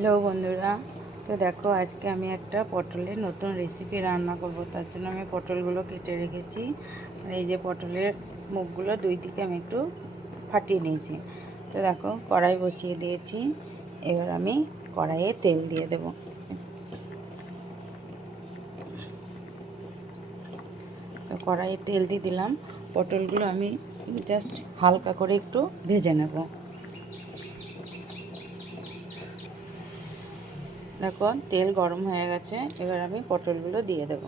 Hello বন্ধুরা, তো দেখো আজকে আমি একটা পটলের নতুন রেসিপি রান্না করব। তার জন্য আমি পটলগুলো কেটে রেখেছি। আর এই যে পটলের মুখগুলো দুই দিকে আমি একটু ফাটিয়ে নিয়েছি। তো দেখো কড়াই বসিয়ে দিয়েছি। এবার আমি কড়াইয়ে তেল দিয়ে দেব। তো কড়াইয়ে তেল দিয়ে দিলাম। পটলগুলো আমি জাস্ট হালকা করে একটু ভেজে নেব। দেখো তেল গরম হয়ে গেছে, এবার আমি পটলগুলো দিয়ে দেব।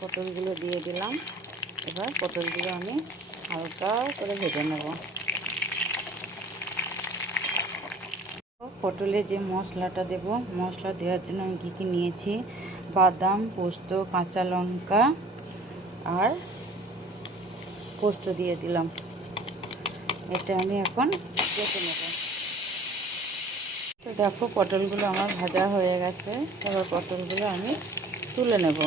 পটলগুলো দিয়ে দিলাম। এবার পটলগুলো আমি হালকা করে ভেজে নেব। পটলে যে মশলাটা দেব, মশলা দেওয়ার জন্য আমি কী কী নিয়েছি: বাদাম, পোস্ত, কাঁচা লঙ্কা আর পোস্ত দিয়ে দিলাম। এটা আমি এখন বেটে নেব। তো দেখো পটলগুলো আমার ভাজা হয়ে গেছে। এবার পটলগুলো আমি তুলে নেব।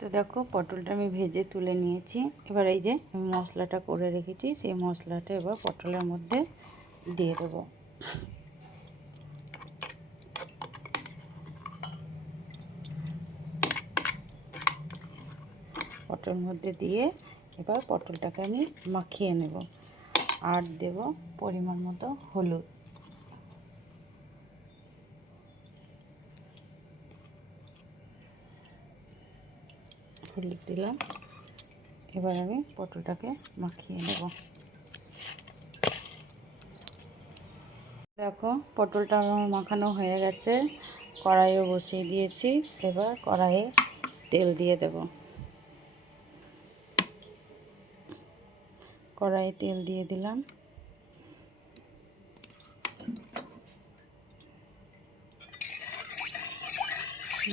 তো দেখো পটলটা আমি ভেজে তুলে নিয়েছি। এবার এই যে আমি মশলাটা করে রেখেছি, সেই মশলাটা এবার পটলের মধ্যে দিয়ে দেবো। পটল মধ্যে দিয়ে এবার পটলটাকে আমি মাখিয়ে নেব। আর দেব পরিমাণ মতো হলুদ। হলুদ দিলাম। এবার আমি পটলটাকে মাখিয়ে নেব। দেখো পটলটা আমার মাখানো হয়ে গেছে। কড়াইও বসিয়ে দিয়েছি। এবার কড়াইয়ে তেল দিয়ে দেব। কড়াইয়ে তেল দিয়ে দিলাম।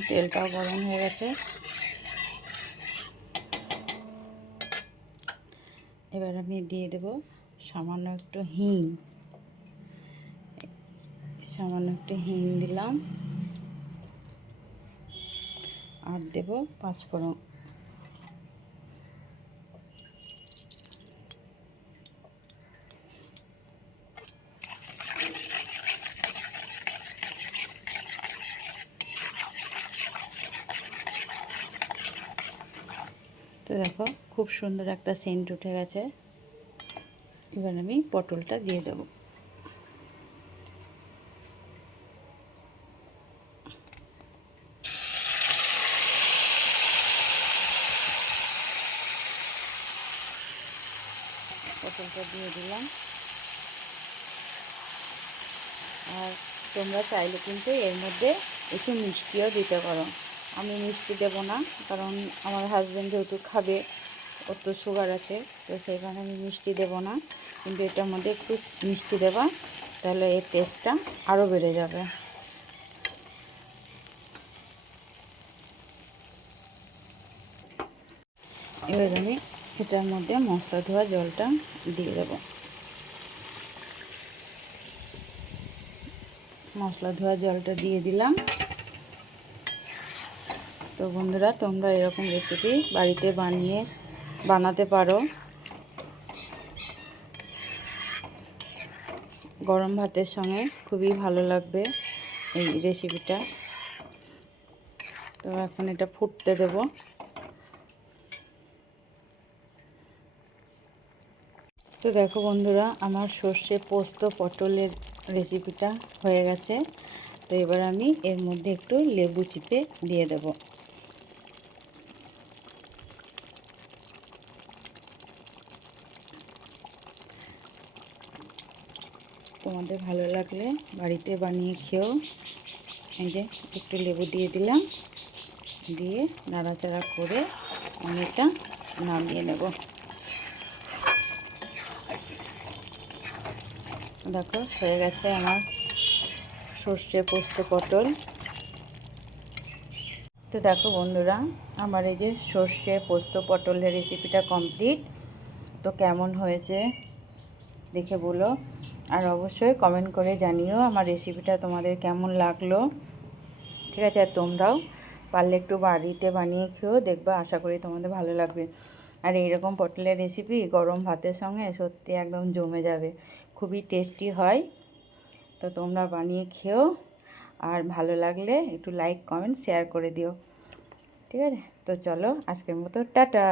তেলটাও গরম হয়ে গেছে। এবার আমি দিয়ে দেব সামান্য একটু হিং। দিলাম। আর দেব পাঁচফোড়ন। তো দেখো খুব সুন্দর একটা সেন্ট উঠে গেছে। এবার আমি পটলটা দিয়ে দেব। পটলটা দিয়ে দিলাম। আর তোমরা চাইলে কিন্তু এর মধ্যে একটু মিষ্টিও দিতে পারো। আমি মিষ্টি দেবো না, কারণ আমার হাজব্যান্ড যেহেতু খাবে, ওর তো সুগার আছে, তো সেই কারণে আমি মিষ্টি দেবো না। কিন্তু এটার মধ্যে একটু মিষ্টি দেবা, তাহলে এর টেস্টটা আরও বেড়ে যাবে। এবার আমি এটার মধ্যে মশলা ধোয়া জলটা দিয়ে দেবো। মশলা ধোয়া জলটা দিয়ে দিলাম। তো বন্ধুরা, তোমরা এরকম রেসিপি বাড়িতে বানাতে পারো। গরম ভাতের সঙ্গে খুবই ভালো লাগবে এই রেসিপিটা। তো এখন এটা ফুটতে দেব। তো দেখো বন্ধুরা, আমার সর্ষে পোস্ত পটলের রেসিপিটা হয়ে গেছে। তো এবার আমি এর মধ্যে একটু লেবু চিপে দিয়ে দেব। তোমাদের ভালো লাগলে বাড়িতে বানিয়ে খেও। এই যে একটু লেবু দিয়ে দিলাম, দিয়ে নাড়াচাড়া করে আমি এটা নামিয়ে নেব। দেখো হয়ে গেছে আমার সর্ষে পোস্ত পটল। তো দেখো বন্ধুরা, আমার এই যে সর্ষে পোস্ত পটলের রেসিপিটা কমপ্লিট। তো কেমন হয়েছে দেখে বলো, আর অবশ্যই কমেন্ট করে জানিও আমার রেসিপিটা তোমাদের কেমন লাগলো। ঠিক আছে, আর তোমরাও পারলে একটু বাড়িতে বানিয়ে খেও, দেখবা আশা করি তোমাদের ভালো লাগবে। আর এইরকম পটলের রেসিপি গরম ভাতের সঙ্গে সত্যি একদম জমে যাবে, খুবই টেস্টি হয়। তো তোমরা বানিয়ে খেও, আর ভালো লাগলে একটু লাইক কমেন্ট শেয়ার করে দিও। ঠিক আছে, তো চলো আজকের মতো টাটা।